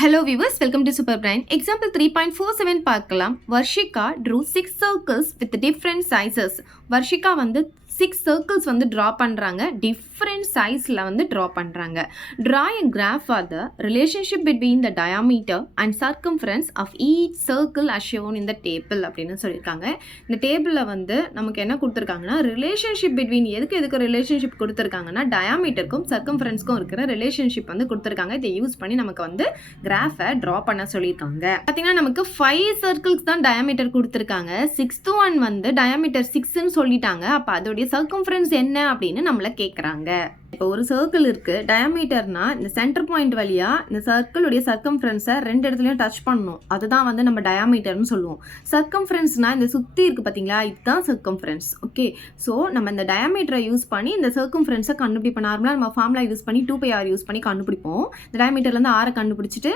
Hello viewers, welcome to Super Brain. Example 3.47 பார்க்கலாம். Varshika drew 6 circles with different sizes. Varshika வந்து 6 circles வந்து draw பண்றாங்க. Different sizeல வந்து draw பண்றாங்க. Draw a graph for the relationship between the diameter and circumference of each circle as shown in the table அப்படின்னு சொல்லியிருக்காங்க. இந்த டேபிளில் வந்து நமக்கு என்ன கொடுத்துருக்காங்கன்னா ரிலேஷன்ஷிப் பிட்வீன் எதுக்கு ரிலேஷன்ஷிப் கொடுத்துருக்காங்கன்னா டயாமீட்டருக்கும் சர்க்கம்ஃபரன்ஸ்க்கும் இருக்கிற ரிலேஷன்ஷிப் வந்து கொடுத்துருக்காங்க. இதை யூஸ் பண்ணி நமக்கு வந்து கிராஃபை ட்ரா பண்ண சொல்லியிருக்காங்க. பார்த்தீங்கன்னா நமக்கு 5 சர்க்கிள்ஸ் தான் டயாமீட்டர் கொடுத்துருக்காங்க. 6th ஒன் வந்து டயாமீட்டர் 6ன்னு சொல்லிட்டாங்க. அப்போ அதோடைய சர்க்கம்ஃபரன்ஸ் என்ன அப்படின்னு நம்மளை கேட்குறாங்க. இப்போ ஒரு சர்க்கிள் இருக்குது, டயாமீட்டர்னா இந்த சென்டர் பாயிண்ட் வழியாக இந்த சர்க்கிளுடைய சர்க்கம்ஃபரன்ஸை 2 இடத்துலையும் டச் பண்ணணும். அதுதான் வந்து நம்ம டயாமீட்டர்னு சொல்லுவோம். சர்க்கம்ஃபரன்ஸ்னால் இந்த சுற்றி இருக்குது பார்த்தீங்களா, இதுதான் சர்க்கம்ஃபரன்ஸ். ஓகே, ஸோ நம்ம இந்த டயாமீட்டரை யூஸ் பண்ணி இந்த சர்க்கம்ஃபரன்ஸை கண்டுபிடிப்போம். நார்மலாக நம்ம ஃபார்முலா யூஸ் பண்ணி 2πr யூஸ் பண்ணி கண்டுபிடிப்போம். இந்த டயாமீட்டர்லேருந்து 6 கண்டுபிடிச்சிட்டு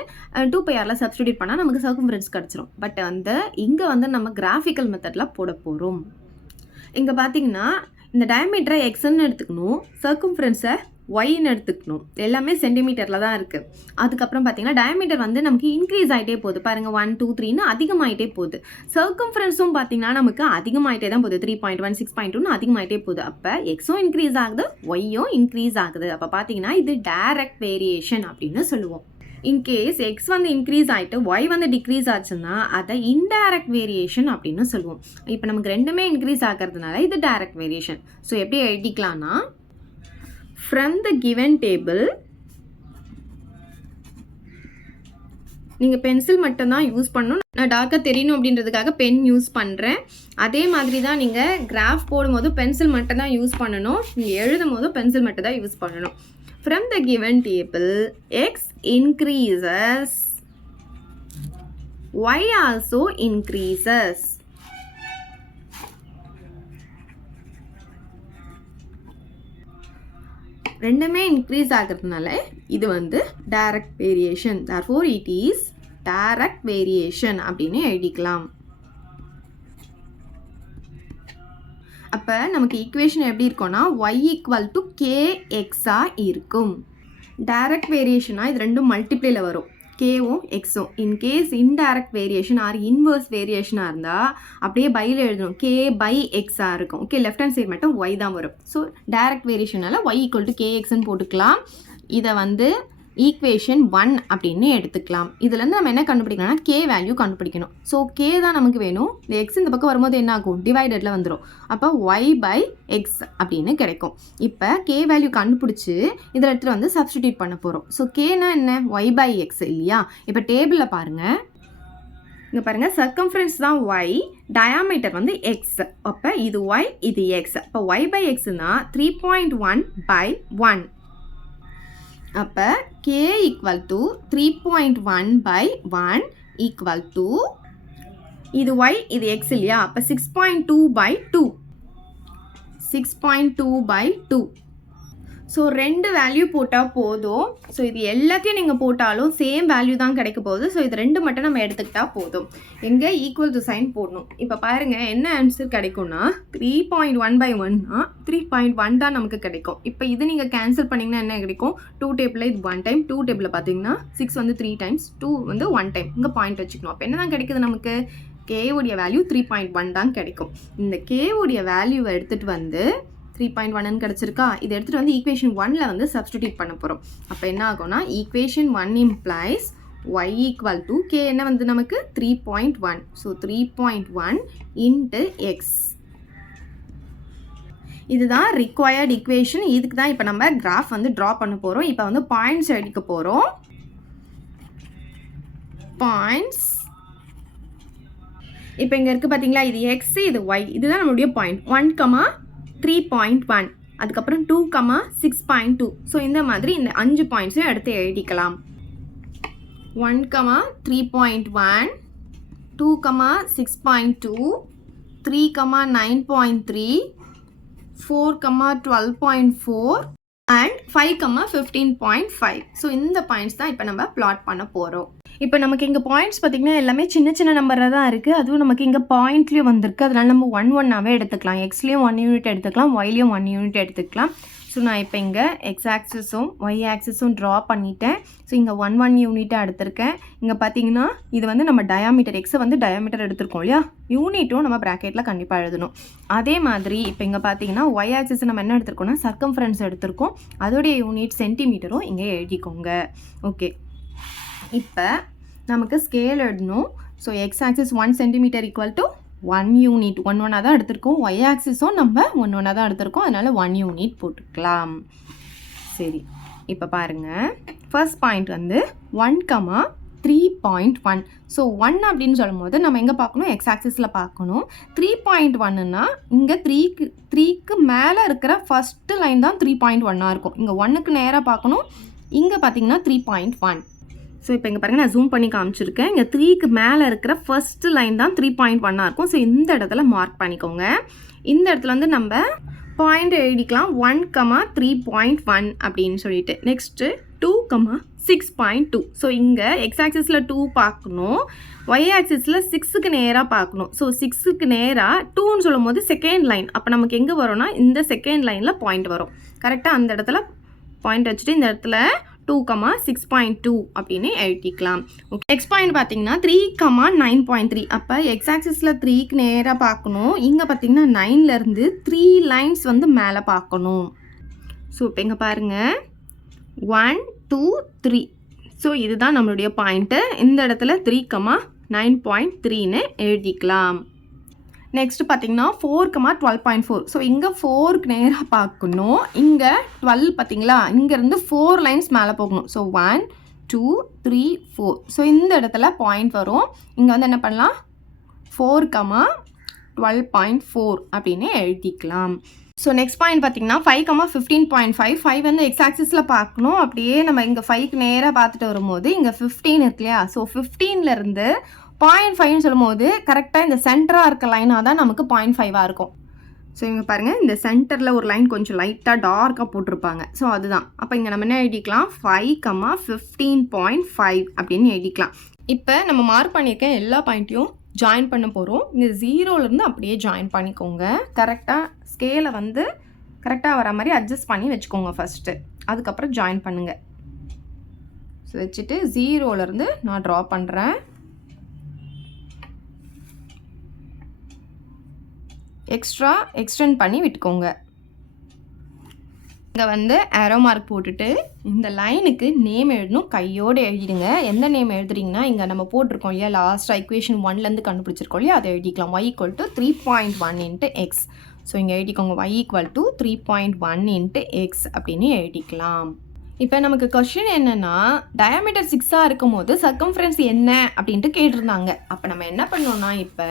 2πrல சப்ஸ்டிடியூட் பண்ணால் நமக்கு சர்க்கம்ஃபரன்ஸ் கிடச்சிரும். பட் வந்து இங்கே வந்து நம்ம கிராஃபிக்கல் மெத்தடில் போட போகிறோம். இங்கே பார்த்தீங்கன்னா இந்த டயாமீட்டரை எக்ஸ்ன்னு எடுத்துக்கணும், சர்க்கம்ஃபரன்ஸை ஒய்ன்னு எடுத்துக்கணும். எல்லாமே சென்டிமீட்டரில் தான் இருக்குது. அதுக்கப்புறம் பார்த்தீங்கன்னா டயாமீட்டர் வந்து நமக்கு இன்க்ரீஸ் ஆகிட்டே போகுது. பாருங்கள் 1 2 3ன்னு அதிகமாகிட்டே போகுது. சர்க்கம்ஃபரன்ஸும் பார்த்தீங்கன்னா நமக்கு அதிகமாகிட்டே தான் போகுது. 3.1 6.2ன்னு அதிகமாகிட்டே போகுது. அப்போ எக்ஸும் இன்க்ரீஸ் ஆகுது, ஒய்யும் இன்க்ரீஸ் ஆகுது. அப்போ பார்த்தீங்கன்னா இது டைரக்ட் வேரியேஷன் அப்படின்னு சொல்லுவோம். இன்கேஸ் எக்ஸ் வந்து இன்க்ரீஸ் ஆகிட்டு ஒய் வந்து டிக்ரீஸ் ஆச்சுன்னா அதை இன்டைரக்ட் வேரியேஷன் அப்படின்னு சொல்லுவோம். இப்போ நமக்கு ரெண்டுமே இன்க்ரீஸ் ஆகிறதுனால இது டைரக்ட் வேரியேஷன். ஸோ எப்படி எழுதிக்கலாம்னா, ஃப்ரம் த கிவன் டேபிள் நீங்கள் பென்சில் மட்டும்தான் யூஸ் பண்ணணும். நான் டார்க்காக தெரியணும் அப்படின்றதுக்காக பென் யூஸ் பண்ணுறேன். அதே மாதிரி தான் நீங்கள் கிராஃப் போடும்போது பென்சில் மட்டும் தான் யூஸ் பண்ணணும். நீங்கள் எழுதும் போது பென்சில் மட்டும் தான் யூஸ் பண்ணணும். From the given table, x increases, y also increases. ரெண்டுமே இன்க்ரீஸ் ஆகிறதுனால இது வந்து direct variation. therefore it is direct variation அப்படின்னு எழுதிக்கலாம். அப்போ நமக்கு ஈக்குவேஷன் எப்படி இருக்கும்னா y = kx இருக்கும். டைரக்ட் வேரியேஷனாக இது ரெண்டும் மல்டிப்ளேயில் வரும், கேவும் எக்ஸும். In case indirect variation or inverse வேரியேஷனாக இருந்தால் அப்படியே பையில் எழுதணும், k/xஆக இருக்கும். ஓகே, லெஃப்ட் ஹேண்ட் சைடு மட்டும் y தான் வரும். ஸோ டைரக்ட் வேரியேஷனால் y = kxன்னு போட்டுக்கலாம். இதை வந்து ஈக்குவேஷன் 1 அப்படின்னு எடுத்துக்கலாம். இதுலேருந்து நம்ம என்ன கண்டுபிடிக்கணும்னா k வேல்யூ கண்டுபிடிக்கணும். ஸோ k தான் நமக்கு வேணும். இந்த எக்ஸ் இந்த பக்கம் வரும்போது என்ன ஆகும், டிவைடடில் வந்துடும். அப்போ y/x அப்படின்னு கிடைக்கும். இப்போ k வேல்யூ கண்டுபிடிச்சி இதில் எடுத்துகிட்டு வந்து சப்ஸ்டிடியூட் பண்ண போகிறோம். ஸோ கேனா என்ன, y/x இல்லையா. இப்போ டேபிளில் பாருங்கள், இங்கே பாருங்கள், சர்க்கம்ஃபரன்ஸ் தான் y, டயாமீட்டர் வந்து x. அப்போ இது y, இது x. அப்போ y/xனா 3.1/1. அப்போ k = 3.1/1 = இது y, இது x இல்லையா. அப்போ 6.2/2. 6.2/2. ஸோ 2 வேல்யூ போட்டால் போதும். ஸோ இது எல்லாத்தையும் நீங்கள் போட்டாலும் சேம் வேல்யூ தான் கிடைக்க போகுது. ஸோ இது 2 மட்டும் நம்ம எடுத்துக்கிட்டால் போதும். எங்கே ஈக்குவல் டு சைன் போடணும். இப்போ பாருங்கள் என்ன ஆன்சர் கிடைக்கும்னா 3.1/1னா 3.1 தான் நமக்கு கிடைக்கும். இப்போ இது நீங்கள் கேன்சல் பண்ணிங்கன்னா என்ன கிடைக்கும், 2 டேபிளில் இது 1 டைம், 2 டேபிளில் பார்த்தீங்கன்னா 6 வந்து 3 டைம்ஸ், 2 வந்து 1 டைம். இங்கே பாயிண்ட் வச்சுக்கணும். அப்போ என்ன தான் கிடைக்குது நமக்கு, k உடைய வேல்யூ 3.1 தான் கிடைக்கும். இந்த k உடைய வேல்யூவை எடுத்துகிட்டு வந்து 3.1 கிடச்சிருக்கா, இதை எடுத்துகிட்டு வந்து ஈக்குவேஷன் 1ல் வந்து சப்ஸ்டிடியூட் பண்ண போகிறோம். அப்போ என்ன ஆகும்னா ஈக்குவேஷன் 1 இம்ப்ளைஸ் y = k என்ன வந்து நமக்கு 3.1. So 3.1 × x. இதுதான் ரிக்வயர்ட் ஈக்குவேஷன். இதுக்கு தான் இப்போ நம்ம கிராஃப் வந்து ட்ரா பண்ண போகிறோம். இப்போ வந்து பாயிண்ட்ஸ் எடுக்க போகிறோம். பாயிண்ட்ஸ் இப்போ இங்கே இருக்குது பார்த்தீங்களா, இது x, இது y. இதுதான் நம்மளுடைய பாயிண்ட் 1,3.1. அதுக்கப்புறம் 2,6.2. ஸோ இந்த மாதிரி இந்த 5 பாயிண்ட்ஸையும் எடுத்து எழுதிக்கலாம். 1,3.1, 2,6.2, 3,9.3, 4,12.4 and 5,15.5. ஸோ இந்த பாயிண்ட்ஸ் தான் இப்போ நம்ம பிளாட் பண்ண போகிறோம். இப்போ நமக்கு இங்கே பாயிண்ட்ஸ் பார்த்திங்கன்னா எல்லாமே சின்ன சின்ன நம்பராக தான் இருக்குது. அதுவும் நமக்கு இங்கே பாயிண்ட்லேயும் வந்திருக்கு. அதனால் நம்ம 1 1ஆகவே எடுத்துக்கலாம். எக்ஸ்லேயும் 1 யூனிட் எடுத்துக்கலாம், ஒய்லேயும் 1 யூனிட் எடுத்துக்கலாம். ஸோ நான் இப்போ இங்கே எக்ஸ் ஆக்சிஸும் ஒய் ஆக்சிஸும் ட்ரா பண்ணிட்டேன். ஸோ இங்கே 1 யூனிட்டாக எடுத்திருக்கேன். இங்கே பார்த்தீங்கன்னா இது வந்து நம்ம டயாமீட்டர் எக்ஸை வந்து டயாமீட்டர் எடுத்திருக்கோம் இல்லையா, யூனிட்டும் நம்ம ப்ராக்கெட்டில் கண்டிப்பாக எழுதணும். அதே மாதிரி இப்போ இங்கே பார்த்தீங்கன்னா ஒய் ஆக்சிஸ் நம்ம என்ன எடுத்திருக்கோம்னா சர்க்கம்ஃபரன்ஸ் எடுத்திருக்கோம், அதோடைய யூனிட் சென்டிமீட்டரும் இங்கே எழுதிக்கோங்க. ஓகே, இப்போ நமக்கு ஸ்கேல் எழுதணும். So X axis 1 centimetre equal to 1 unit. 1 தான் எடுத்திருக்கோம். ஒய் ஆக்சிஸும் நம்ம 1 தான் எடுத்திருக்கோம், அதனால் 1 யூனிட் போட்டுக்கலாம். சரி, இப்போ பாருங்கள், ஃபர்ஸ்ட் பாயிண்ட் வந்து 1,3.1. ஸோ 1 அப்படின்னு சொல்லும் போது நம்ம எங்கே பார்க்கணும், எக்ஸ் ஆக்சிஸில் பார்க்கணும். 3.1ன்னா இங்கே 3க்கு மேலே இருக்கிற ஃபஸ்ட்டு லைன் தான் 3.1ஆக இருக்கும். இங்கே 1க்கு நேராக பார்க்கணும், இங்கே பார்த்தீங்கன்னா 3.1. ஸோ இப்போ இங்கே பாருங்கள், நான் ஜூம் பண்ணி காமிச்சிருக்கேன். இங்கே 3க்கு மேலே இருக்கிற ஃபர்ஸ்ட் லைன் தான் 3.1ஆக இருக்கும். ஸோ இந்த இடத்துல மார்க் பண்ணிக்கோங்க. இந்த இடத்துல வந்து நம்ம பாயிண்ட் எழுதிக்கலாம், 1,3.1 அப்படின்னு சொல்லிட்டு. நெக்ஸ்ட்டு 2,6.2. ஸோ இங்கே எக்ஸ் ஆக்சிஸில் 2 பார்க்கணும், ஒய் ஆக்சிஸில் 6க்கு நேராக பார்க்கணும். ஸோ 6க்கு நேராக 2ன்னு சொல்லும் போது செகண்ட் லைன், அப்போ நமக்கு எங்கே வரும்னா இந்த செகண்ட் லைனில் பாயிண்ட் வரும். கரெக்டாக அந்த இடத்துல பாயிண்ட் வச்சுட்டு இந்த இடத்துல 2,6.2 அப்படின்னு எழுதிக்கலாம். ஓகே, நெக்ஸ்ட் பாயிண்ட் பார்த்தீங்கன்னா 3,9.3. அப்போ எக்ஸ் ஆக்சிஸில் 3க்கு நேராக பார்க்கணும், இங்கே பார்த்தீங்கன்னா 9லேருந்து 3 லைன்ஸ் வந்து மேலே பார்க்கணும். ஸோ இப்போ இங்கே பாருங்கள், 1 2 3. ஸோ இதுதான் நம்மளுடைய பாயிண்ட்டு. இந்த இடத்துல 3,9.3ன்னு எழுதிக்கலாம். நெக்ஸ்ட் பார்த்தீங்கன்னா 4,12.4. ஸோ இங்கே 4க்கு நேராக பார்க்கணும், இங்கே 12 பார்த்தீங்களா, இங்கேருந்து 4 லைன்ஸ் மேலே போகணும். ஸோ 1 2 3 4. ஸோ இந்த இடத்துல பாயிண்ட் வரும். இங்கே வந்து என்ன பண்ணலாம், 4,12.4 அப்படின்னு எழுதிக்கலாம். ஸோ நெக்ஸ்ட் பாயிண்ட் பார்த்தீங்கன்னா 5,15.5. 5 வந்து எக்ஸ் ஆக்சிஸில் பார்க்கணும், அப்படியே நம்ம இங்கே 5க்கு நேராக பார்த்துட்டு வரும்போது இங்கே 15 இருக்கு இல்லையா, ஸோ 15லேருந்து 0.5ன்னு சொல்லும் போது கரெக்டாக இந்த சென்டராக இருக்க லைனாக தான் நமக்கு 0.5ஆக இருக்கும். ஸோ இங்கே பாருங்கள், இந்த சென்டரில் ஒரு லைன் கொஞ்சம் லைட்டாக டார்க்காக போட்டிருப்பாங்க. ஸோ அதுதான். அப்போ இங்கே நம்ம என்ன எழுதிக்கலாம், 5,15.5 அப்படின்னு எழுதிக்கலாம். இப்போ நம்ம மார்க் பண்ணியிருக்க எல்லா பாயிண்ட்டையும் ஜாயின் பண்ண போகிறோம். இந்த 0லேருந்து அப்படியே ஜாயின் பண்ணிக்கோங்க. கரெக்டாக ஸ்கேலை வந்து கரெக்டாக வர மாதிரி அட்ஜஸ்ட் பண்ணி வச்சுக்கோங்க ஃபஸ்ட்டு, அதுக்கப்புறம் ஜாயின் பண்ணுங்கள். ஸோ வச்சுட்டு 0லேருந்து நான் ட்ரா பண்ணுறேன். எக்ஸ்ட்ரா எக்ஸ்டெண்ட் பண்ணி விட்டுக்கோங்க. இங்கே வந்து ஏரோ மார்க் போட்டுட்டு இந்த லைனுக்கு நேம் எழுதணும், கையோடு எழுதிடுங்க. எந்த நேம் எழுதுறீங்கன்னா இங்கே நம்ம போட்டிருக்கோம் இல்லையா, லாஸ்ட் ஈக்குவேஷன் 1லேருந்து கண்டுபிடிச்சிருக்கோம் இல்லையா, அதை எழுதிக்கலாம். y = 3.1 × x. ஸோ இங்கே எழுதிக்கோங்க, y = 3.1 × x அப்படின்னு எழுதிக்கலாம். இப்போ நமக்கு கொஸ்டின் என்னென்னா, டயாமீட்டர் 6ஆக இருக்கும் போது சர்க்கம்ஃபரன்ஸ் என்ன அப்படின்ட்டு கேட்டிருந்தாங்க. அப்போ நம்ம என்ன பண்ணோம்னா, இப்போ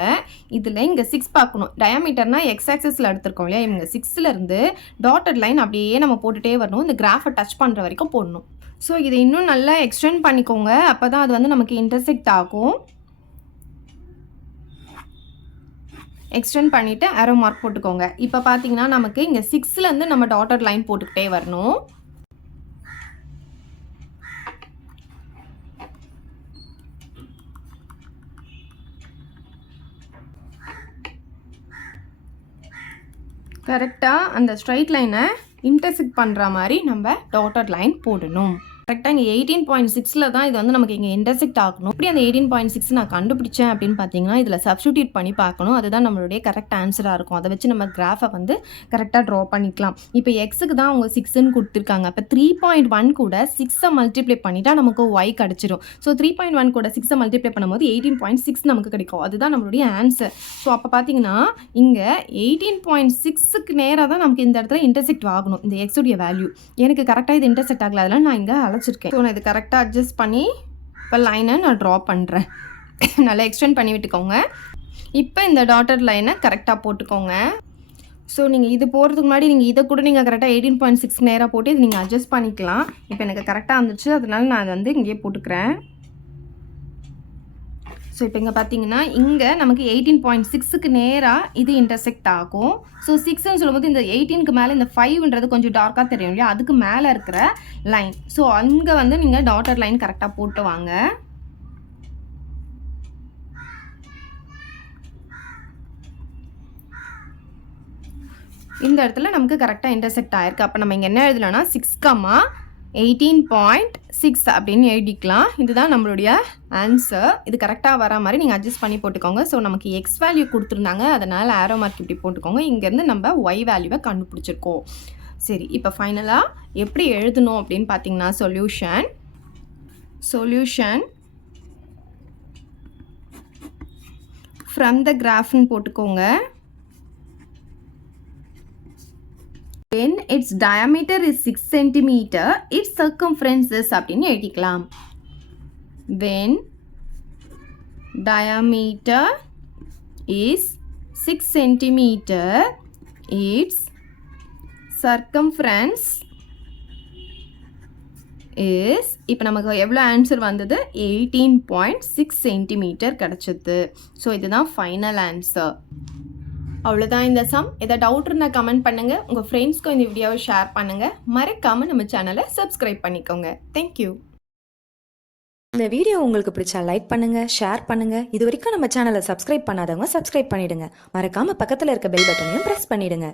இதில் இங்கே 6 பார்க்கணும். டயாமீட்டர்னால் எக்ஸ் ஆக்சிஸில் எடுத்துருக்கோம் இல்லையா, இவங்க 6லேருந்து டாட்டட் லைன் அப்படியே நம்ம போட்டுகிட்டே வரணும், இந்த கிராஃபை டச் பண்ணுற வரைக்கும் போடணும். ஸோ இதை இன்னும் நல்லா எக்ஸ்டெண்ட் பண்ணிக்கோங்க, அப்போ தான் அது வந்து நமக்கு இன்டர்செக்ட் ஆகும். எக்ஸ்டெண்ட் பண்ணிவிட்டு ஏரோ மார்க் போட்டுக்கோங்க. இப்போ பார்த்தீங்கன்னா நமக்கு இங்கே 6லேருந்து நம்ம டாட்டட் லைன் போட்டுக்கிட்டே வரணும். கரெக்டாக அந்த ஸ்ட்ரைட் லைனை இன்டர்செக்ட் பண்ணுற மாதிரி நம்ம டாட்டட் லைன் போடணும். கரெக்டாக இங்கே 18.6 தான் இது வந்து நமக்கு இங்கே இன்டர்செக்ட் ஆகணும். இப்படி அந்த 18.6 நான் கண்டுபிடிச்சேன் அப்படின்னு பார்த்தீங்கன்னா இதில் சப்ஸ்டியூட் பண்ணி பார்க்கணும், அதுதான் நம்மளுடைய கரெக்ட் ஆன்சராக இருக்கும். அதை வச்சு நம்ம கிராஃபை வந்து கரெக்டாக ட்ரா பண்ணிக்கலாம். இப்போ எக்ஸுக்கு தான் அவங்க 6ன்னு கொடுத்துருக்காங்க. அப்போ 3.1 கூட 6 மல்டிப்ளை பண்ணிட்டா நமக்கு ஒய் கிடச்சிரும். ஸோ 3.1 கூட 6 மல்டிப்ளை பண்ணும்போது 18.6 நமக்கு கிடைக்கும், அதுதான் நம்மளுடைய ஆன்சர். ஸோ அப்போ பார்த்தீங்கன்னா இங்கே 18.6க்கு நேராக தான் நமக்கு இந்த இடத்துல இன்டர்செக்ட் ஆகணும் இந்த எக்ஸுடைய வேல்யூ. எனக்கு கரெக்டாக இது இன்டர்செக்ட் ஆகல, அதெல்லாம் நான் இங்கே அழைச்சிருக்கேன். ஸோ நான் இது கரெக்டாக அட்ஜஸ்ட் பண்ணி இப்போ லைனை நான் ட்ரா பண்ணுறேன். நல்லா எக்ஸ்டெண்ட் பண்ணி விட்டுக்கோங்க. இப்போ இந்த டாட்டட் லைனை கரெக்டாக போட்டுக்கோங்க. ஸோ நீங்கள் இது போகிறதுக்கு முன்னாடி நீங்கள் இதை கூட நீங்கள் கரெக்டாக 18.6 நேராக போட்டு இது நீங்கள் அட்ஜஸ்ட் பண்ணிக்கலாம். இப்போ எனக்கு கரெக்டாக வந்துச்சு, அதனால நான் அதை வந்து இங்கேயே போட்டுக்கிறேன். ஸோ இப்போ இங்கே பார்த்தீங்கன்னா இங்கே நமக்கு 18.6க்கு நேராக இது இன்டர்செக்ட் ஆகும். ஸோ 6ன்னு சொல்லும்போது இந்த 18க்கு மேலே இந்த 5ன்றது கொஞ்சம் டார்க்காக தெரியும் இல்லையா, அதுக்கு மேலே இருக்கிற லைன். ஸோ அங்கே வந்து நீங்கள் டாட்டட் லைன் கரெக்டாக போட்டு வாங்க. இந்த இடத்துல நமக்கு கரெக்டாக இன்டர்செக்ட் ஆயிருக்கு. அப்போ நம்ம இங்கே என்ன எழுதலாம்னா 6,18.6 அப்படின்னு எழுதிக்கலாம். இதுதான் நம்மளுடைய ஆன்சர். இது கரெக்டாக வர மாதிரி நீங்கள் அட்ஜஸ்ட் பண்ணி போட்டுக்கோங்க. ஸோ நமக்கு எக்ஸ் வேல்யூ கொடுத்துருந்தாங்க, அதனால் ஆரோ மார்க் இப்படி போட்டுக்கோங்க. இங்கேருந்து நம்ம ஒய் வேல்யூவை கண்டுபிடிச்சிருக்கோம். சரி, இப்போ ஃபைனலாக எப்படி எழுதணும் அப்படின்னு பார்த்தீங்கன்னா சொல்யூஷன் ஃப்ரம் த கிராஃப்னு போட்டுக்கோங்க. When its diameter is 6 cm, its circumference is அப்படின்னு எழுதிக்கலாம். When diameter is 6 cm, its circumference is, இப்போ நமக்கு எவ்வளோ ஆன்சர் வந்தது? 18.6 cm கிடச்சிது. ஸோ இதுதான் ஃபைனல் ஆன்சர். அவ்வளோதான் இந்த சம். எதாவது டவுட் இருந்தால் கமெண்ட் பண்ணுங்கள். உங்கள் ஃப்ரெண்ட்ஸ்க்கும் இந்த வீடியோவை ஷேர் பண்ணுங்கள். மறக்காமல் நம்ம சேனலை சப்ஸ்கிரைப் பண்ணிக்கோங்க. தேங்க்யூ. இந்த வீடியோ உங்களுக்கு பிடிச்சா லைக் பண்ணுங்க, ஷேர் பண்ணுங்க. இது வரைக்கும் நம்ம சேனலை சப்ஸ்கிரைப் பண்ணாதவங்க சப்ஸ்கிரைப் பண்ணிடுங்க. மறக்காம பக்கத்தில் இருக்க பெல் பட்டனையும் பிரஸ் பண்ணிடுங்க.